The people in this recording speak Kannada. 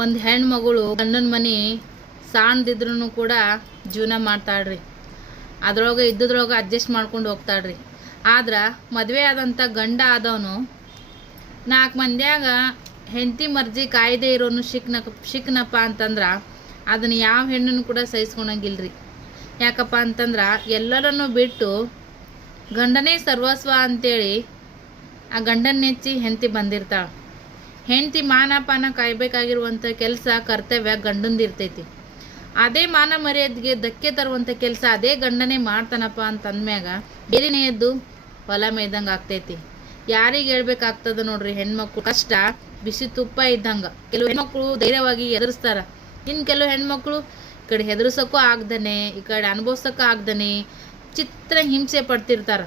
ಒಂದು ಹೆಣ್ಮಗಳು ಗಂಡನ ಮನೆ ಸಾಣ್ದಿದ್ರೂ ಕೂಡ ಜೀವನ ಮಾಡ್ತಾಳ್ರಿ. ಅದ್ರೊಳಗೆ ಇದ್ದದ್ರೊಳಗೆ ಅಡ್ಜಸ್ಟ್ ಮಾಡ್ಕೊಂಡು ಹೋಗ್ತಾಳ್ರಿ. ಆದ್ರೆ ಮದುವೆ ಆದಂಥ ಗಂಡ ಆದವನು 4 ಮಂದಿಯಾಗ ಹೆಂಡತಿ ಮರ್ಜಿ ಕಾಯ್ದೆ ಇರೋನು ಶಿಕ್ನಪ್ಪ ಅಂತಂದ್ರೆ ಅದನ್ನು ಯಾವ ಹೆಣ್ಣನ್ನು ಕೂಡ ಸಹಿಸ್ಕೊಳಂಗಿಲ್ರಿ. ಯಾಕಪ್ಪ ಅಂತಂದ್ರೆ ಎಲ್ಲರನ್ನು ಬಿಟ್ಟು ಗಂಡನೇ ಸರ್ವಸ್ವ ಅಂತೇಳಿ ಆ ಗಂಡನ ನೆಚ್ಚಿ ಹೆಂಡತಿ ಬಂದಿರ್ತಾಳೆ. ಹೆಂಡತಿ ಮಾನಪಾನ ಕಾಯ್ಬೇಕಾಗಿರುವಂಥ ಕೆಲಸ ಕರ್ತವ್ಯ ಗಂಡಂದಿರ್ತೈತಿ. ಅದೇ ಮಾನ ಮರ್ಯಾದೆಗೆ ಧಕ್ಕೆ ತರುವಂಥ ಕೆಲಸ ಅದೇ ಗಂಡನೇ ಮಾಡ್ತಾನಪ್ಪ ಅಂತಂದ್ಮ್ಯಾಗ ಬೇರೆನೇ ಎದ್ದು ಹೊಲ ಮೇಯ್ದಂಗೆ ಆಗ್ತೈತಿ. ಯಾರಿಗೆ ಹೇಳ್ಬೇಕಾಗ್ತದ ನೋಡ್ರಿ, ಹೆಣ್ಮಕ್ಳು ಕಷ್ಟ ಬಿಸಿ ತುಪ್ಪ ಇದ್ದಂಗೆ. ಕೆಲವು ಹೆಣ್ಮಕ್ಳು ಧೈರ್ಯವಾಗಿ ಎದುರಿಸ್ತಾರ, ಇನ್ನು ಕೆಲವು ಹೆಣ್ಮಕ್ಳು ಈ ಕಡೆ ಹೆದರ್ಸೋಕ್ಕೂ ಆಗ್ದನೆ ಈ ಕಡೆ ಅನುಭವಿಸೋಕ್ಕೂ ಆಗ್ದನೆ ಚಿತ್ರ ಹಿಂಸೆ ಪಡ್ತಿರ್ತಾರೆ.